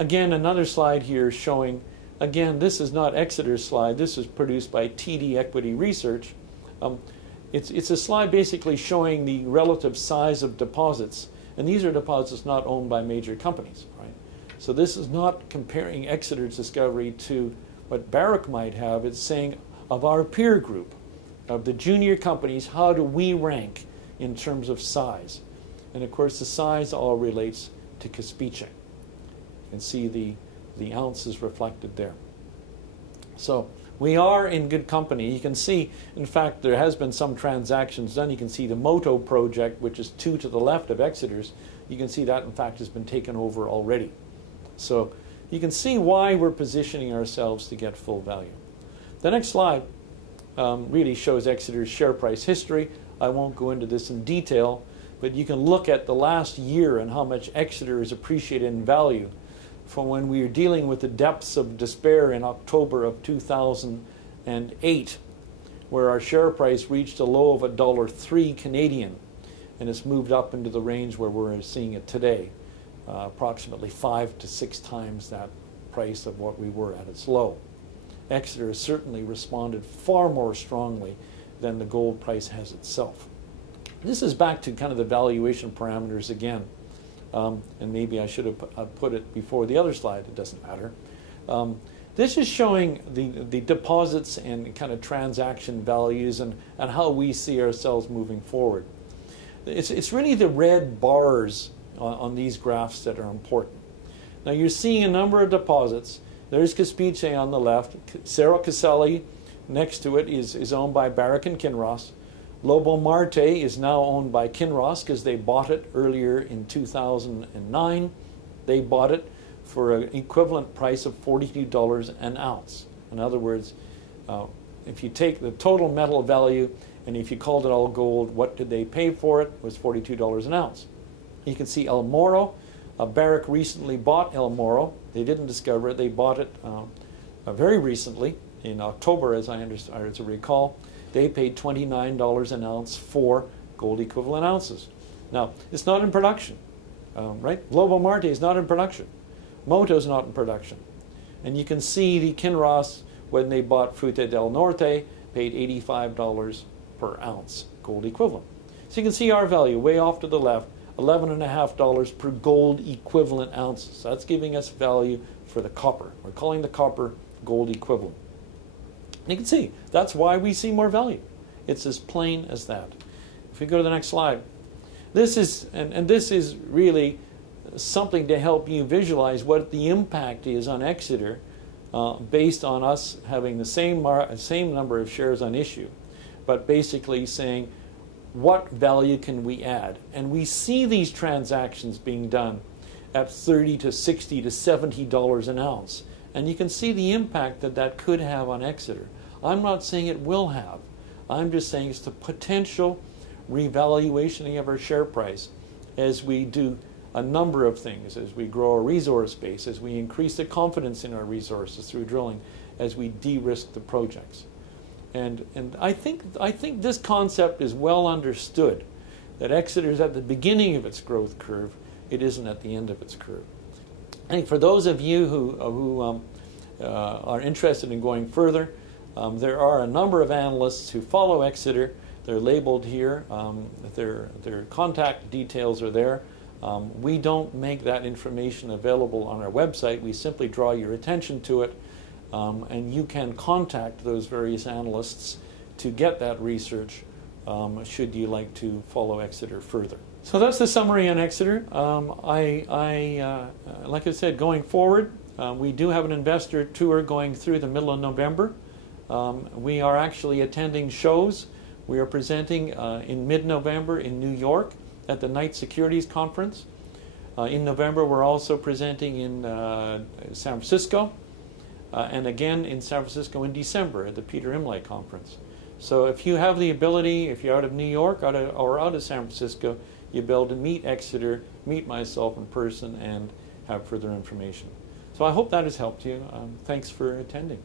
Again, another slide here showing, again, this is not Exeter's slide. This is produced by TD Equity Research. It's a slide basically showing the relative size of deposits. And these are deposits not owned by major companies, right? So this is not comparing Exeter's discovery to what Barrick might have. It's saying of our peer group, of the junior companies, how do we rank in terms of size? And of course, the size all relates to Caspiche. You can see the ounces reflected there. So we are in good company. You can see, in fact, there has been some transactions done. You can see the Moto project, which is 2 to the left of Exeter's. You can see that, in fact, has been taken over already. So you can see why we're positioning ourselves to get full value. The next slide really shows Exeter's share price history. I won't go into this in detail, but you can look at the last year and how much Exeter is appreciated in value from when we were dealing with the depths of despair in October of 2008, where our share price reached a low of $1.03 Canadian, and it's moved up into the range where we're seeing it today, approximately 5 to 6 times that price of what we were at its low. Exeter has certainly responded far more strongly than the gold price has itself. This is back to kind of the valuation parameters again. And maybe I should have put it before the other slide. It doesn't matter. This is showing the deposits and kind of transaction values and how we see ourselves moving forward. It's really the red bars on these graphs that are important. Now you're seeing a number of deposits. There's Caspiche on the left. Cerro Moro next to it is owned by Barrick and Kinross. Lobo Marte is now owned by Kinross because they bought it earlier in 2009. They bought it for an equivalent price of $42 an ounce. In other words, if you take the total metal value and if you called it all gold, what did they pay for it? It was $42 an ounce. You can see El Moro. Barrick recently bought El Moro. They didn't discover it. They bought it very recently in October, as I recall. They paid $29 an ounce for gold equivalent ounces. Now, it's not in production, right? Lobo Marte is not in production. Moto is not in production. And you can see the Kinross, when they bought Fruta del Norte, paid $85 per ounce gold equivalent. So you can see our value way off to the left, $11.50 per gold equivalent ounces. That's giving us value for the copper. We're calling the copper gold equivalent. And you can see that's why we see more value. It's as plain as that. If we go to the next slide, this is and this is really something to help you visualize what the impact is on Exeter based on us having the same number of shares on issue, but basically saying, what value can we add? And we see these transactions being done at $30 to $60 to $70 an ounce. And you can see the impact that that could have on Exeter. I'm not saying it will have. I'm just saying it's the potential revaluation of our share price as we do a number of things, as we grow our resource base, as we increase the confidence in our resources through drilling, as we de-risk the projects. And I think this concept is well understood, that Exeter is at the beginning of its growth curve. It isn't at the end of its curve. I think for those of you who are interested in going further, there are a number of analysts who follow Exeter. They're labeled here. Their contact details are there. We don't make that information available on our website. We simply draw your attention to it. And you can contact those various analysts to get that research should you like to follow Exeter further. So that's the summary on Exeter. Like I said, going forward, we do have an investor tour going through the middle of November. We are actually attending shows. We are presenting in mid-November in New York at the Knight Securities Conference. In November, we're also presenting in San Francisco. And again in San Francisco in December at the Peter Imlay Conference. So if you have the ability, if you're out of New York or out of San Francisco, you'll be able to meet Exeter, meet myself in person, and have further information. So I hope that has helped you. Thanks for attending.